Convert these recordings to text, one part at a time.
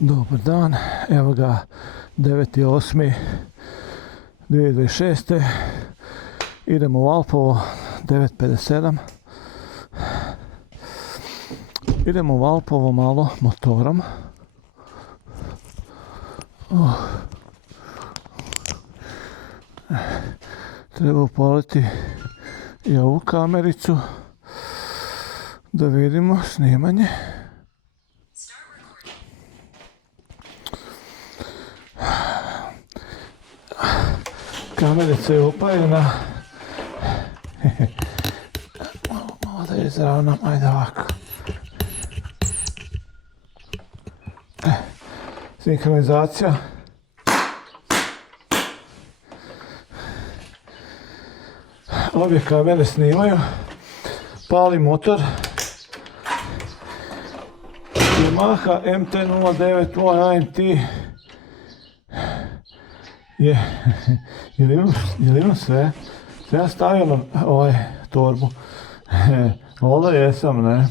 Dobar dan, evo ga 9.8.2026. Idemo u Valpovo, 9.57. Idemo u Valpovo malo motorom. Treba upaliti i ovu kamericu da vidimo snimanje. Kamerica je upaljena. Malo da izravnam, ajde ovako. Sinkronizacija. Obje kamere snimaju. Pali motor. Yamaha MT-09 AMT. Je li imam sve? Sve ja stavio na torbu. Ovdje jesam, ne?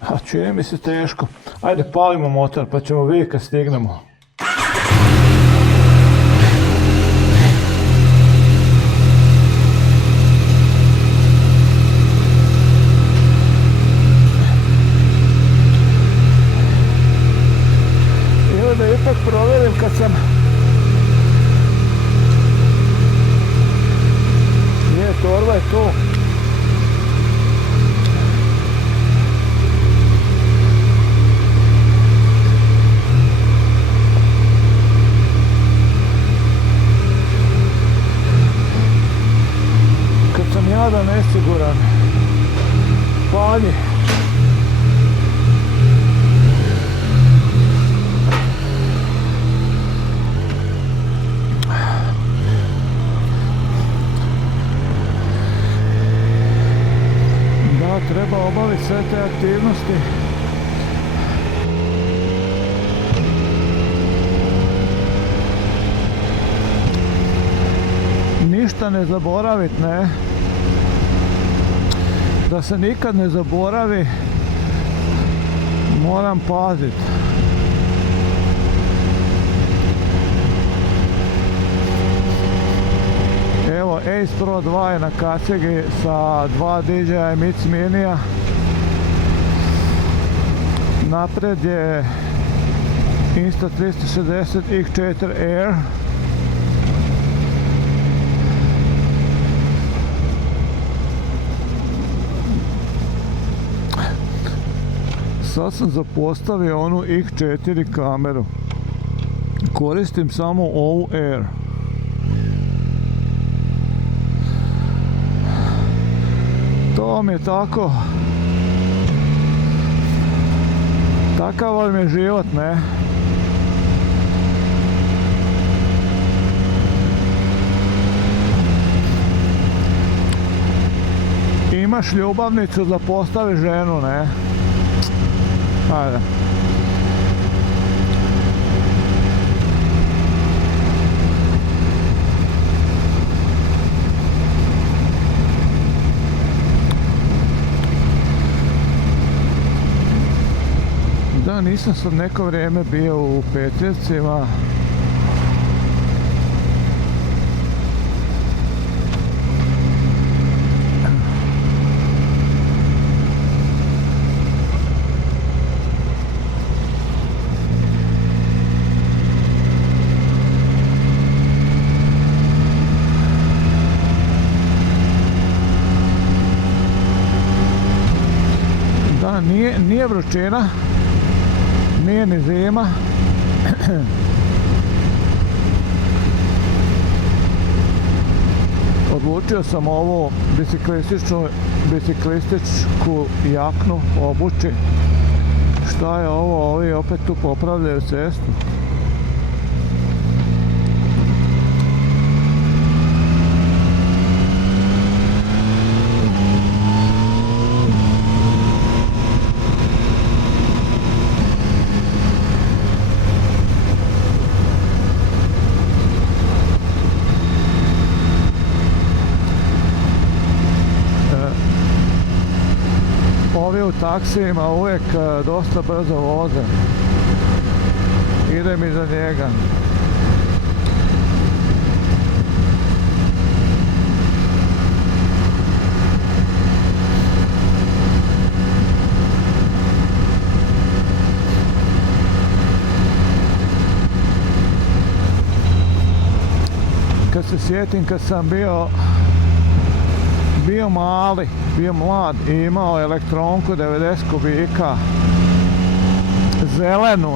A čini mi se teško. Ajde palimo motor pa ćemo vidjeti kad stignemo. Da ipak provjerim kad sam torba je tu. Kad sam jadan nesiguran, pali. Treba obaviti sve te aktivnosti. Ništa ne zaboravit, ne? Da se nikad ne zaboravi, moram pazit. Evo, Ace Pro 2 je na kacigi sa 2 DJI Mix Minija. Napred je Insta360 X4 Air. Sad sam zapostavio onu X4 kameru. Koristim samo ovu Air. To vam je tako. Takav vam je život, ne? Imaš ljubavnicu da postavi ženu, ne? Ajde. Da, nisam sad neko vrijeme bio u Petrijevcima. Da, nije vrućina. Nije ni zima. Odlučio sam ovu biciklističku jaknu obući. Šta je ovo? Ovi opet tu popravljaju cestu. ovi u taksijima uvijek dosta brzo voze. Idem iza njega. Kad se sjetim kad sam bio mali, bio mlad i imao elektronku 90 kubika zelenu,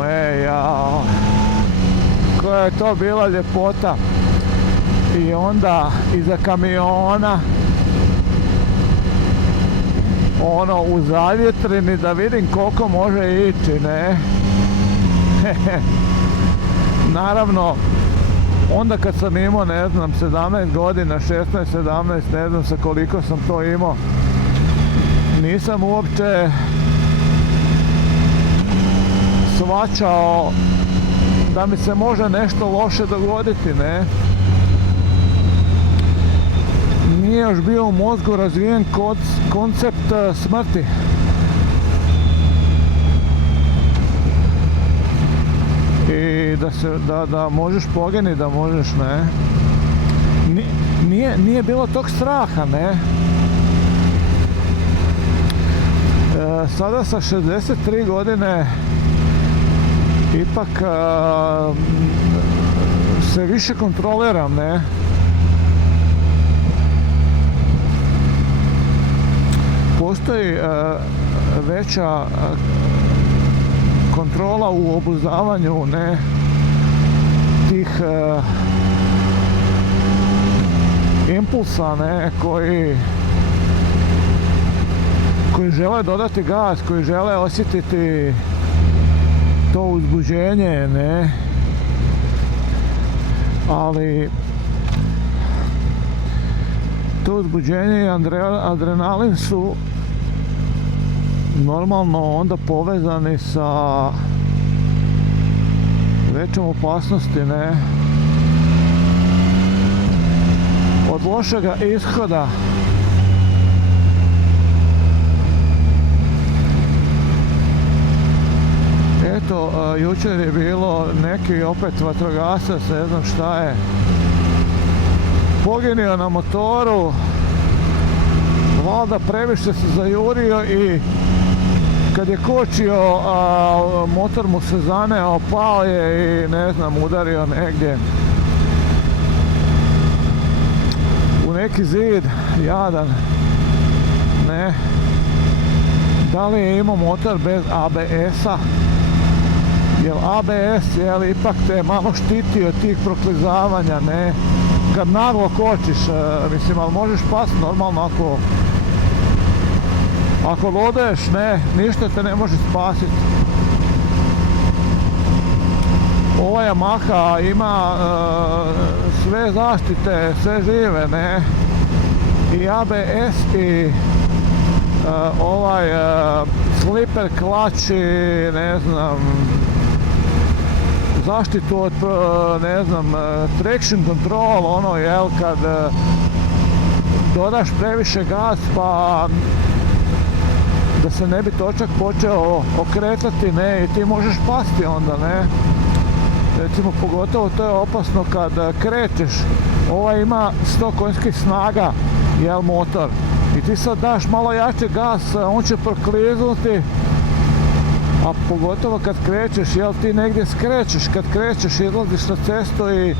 koja je to bila ljepota. I onda iza kamiona ono u zavjetrini da vidim koliko može ići, ne. Naravno onda kad sam imao, ne znam, 17 godina, 16, 17, ne znam sa koliko sam to imao, nisam uopće shvaćao da mi se može nešto loše dogoditi, ne. Nije još bio u mozgu razvijen koncept smrti. I da možeš poginiti, da možeš, ne. Nije bilo tog straha, ne. Sada sa 63 godine ipak se više kontroliram, ne. Postoji veća kontrola u obuzdavanju, ne, tih impulsa, ne, koji žele dodati gas, koji žele osjetiti to uzbuđenje, ne. Ali to uzbuđenje i adrenalin su normalno onda povezani sa većom opasnosti, ne, od lošega ishoda. Eto, jučer je bilo neki opet vatrogasac, ne znam šta je, poginio na motoru, valjda previše se zajurio i kad je kočio, motor mu se zaneo, pao je i ne znam, udario negdje u neki zid, jadan, ne. Da li je imao motor bez ABS-a, jer ABS je ipak te malo štiti od tih proklizavanja, ne. Kad naglo kočiš, mislim, ali možeš pasti normalno ako lodeš, ne, ništa te ne može spasiti. Ova Yamaha ima sve zaštite, sve žive, ne, i ABS i ovaj slipper clutch i ne znam, zaštitu od, ne znam, traction control, ono, jel, kad dodaš previše gas pa da se ne bi točak počeo okretati, ne, i ti možeš pasti onda, ne. Recimo, pogotovo to je opasno kad krećeš, ovaj ima 100 konjskih snaga, jel, motor, i ti sad daš malo jače gas, on će prokliznuti, a pogotovo kad krećeš, jel, ti negdje skrećeš, kad krećeš, izlaziš na cestu i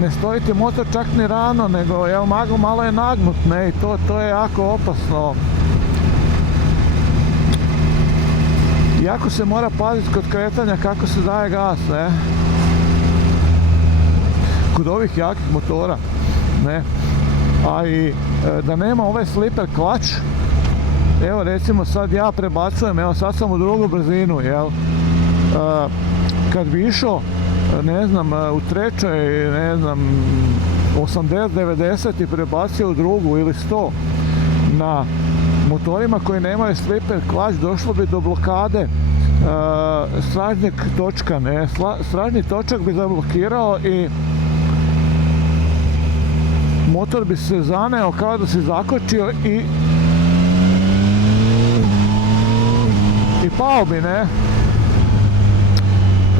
ne stoji ti motor čak ni rano, nego, jel, malo je nagnut, ne, i to je jako opasno. Jako se mora paziti kod kretanja kako se daje gas, ne, kod ovih jakih motora, ne, a i da nema ovaj slipper clutch. Evo, recimo, sad ja prebacujem, evo, sad sam u drugu brzinu, jel, kad bi išao, ne znam, u trećoj, ne znam, 80-90 i prebacio u drugu ili 100 na motorima koji nemaju slipper clutch, došlo bi do blokade stražnjeg točka, ne, stražnji točak bi zablokirao i motor bi se zaneo kao da se zakočio i pao bi, ne.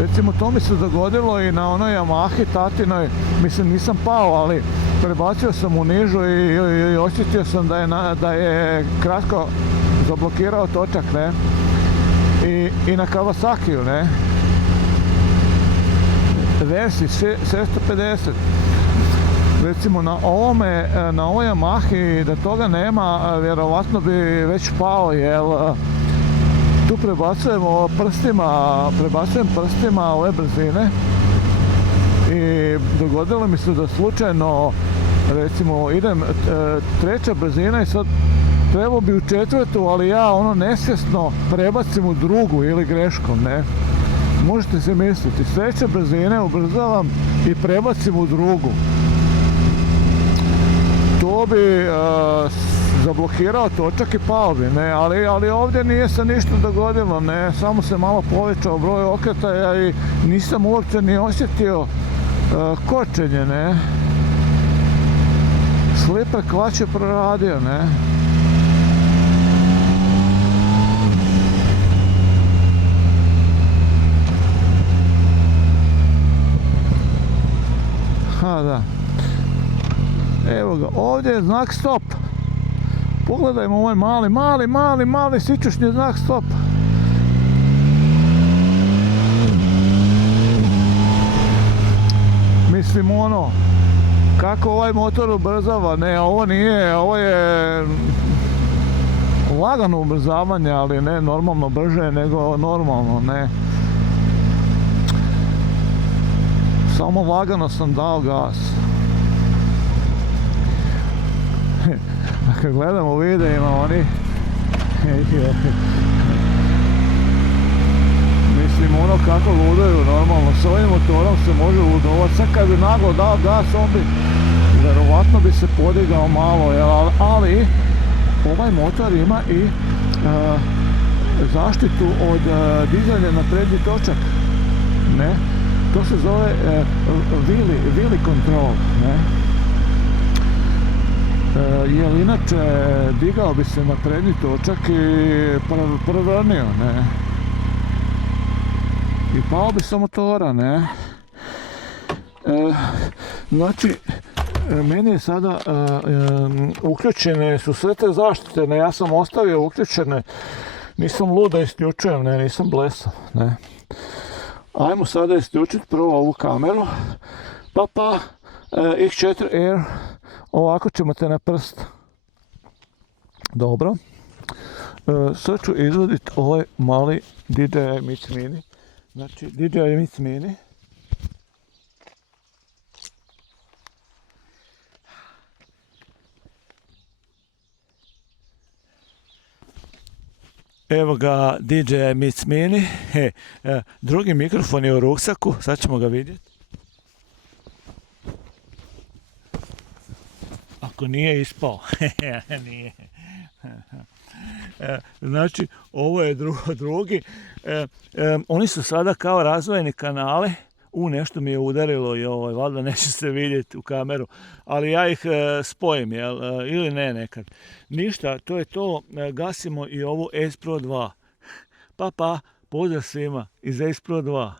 Recimo to mi se dogodilo i na onoj Yamahi tatinoj, mislim nisam pao, ali prebacio sam u nižu i osjetio sam da je kratko zablokirao točak, ne. I na Kawasakiju, ne. Versi 750. Recimo na ovoj Yamahi da toga nema, vjerovatno bi već pao, jer tu prebacujem prstima ove brzine i dogodilo mi se da slučajno, recimo, idem treća brzina i sad trebao bi u četvrtu, ali ja nesvjesno prebacim u drugu ili greškom, ne. Možete se misliti, s treće brzine ubrzavam i prebacim u drugu. To bi zablokirao točak i pao bi, ne, ali ovdje nije se ništa dogodilo, ne, samo se malo povećao broj okretaja i nisam uopće ni osjetio kočenje, ne. Sliper kvač je proradio, ne. Ha, da. Evo ga, ovdje je znak stop. Pogledajmo ovaj mali sičušnji znak stop. Mislim kako ovaj motor ubrzava, ne, ovo nije, ovo je lagano ubrzavanje, ali ne normalno brže nego normalno, ne. Samo lagano sam dao gas. Kad gledam u videima oni mislim kako ludaju normalno, s ovim motorom se može ludovat. Sad kad bi naglo dao gas, on bi vjerovatno bi se podigao malo, ali ovaj motor ima i zaštitu od dizanja na prednji točak, ne. To se zove wheelie control, ne. Jer inače digao bi se na prednji točak i prevrnio, ne. I pao bi sa motora, ne. Znači, meni je sada uključene su sve te zaštite, ne, ja sam ostavio uključene, nisam lud da isključujem, ne, nisam blesav, ne. Ajmo sada isključiti prvo ovu kameru, pa X4 Air, ovako ćemo te na prst. Dobro. Sad ću izvaditi ovaj mali DJI Mix Mini. Znači DJI Mix Mini. Evo ga DJI Mix Mini. Drugi mikrofon je u ruksaku, sad ćemo ga vidjeti. Ako nije ispao. Nije. Znači, ovo je drugi. Oni su sada kao razvojeni kanale. Nešto mi je udarilo i valjda neće se vidjeti u kameru, ali ja ih spojim, ili ne nekad. Ništa, to je to, gasimo i ovu Ace Pro 2. Pa, pozdrav svima iz Ace Pro 2.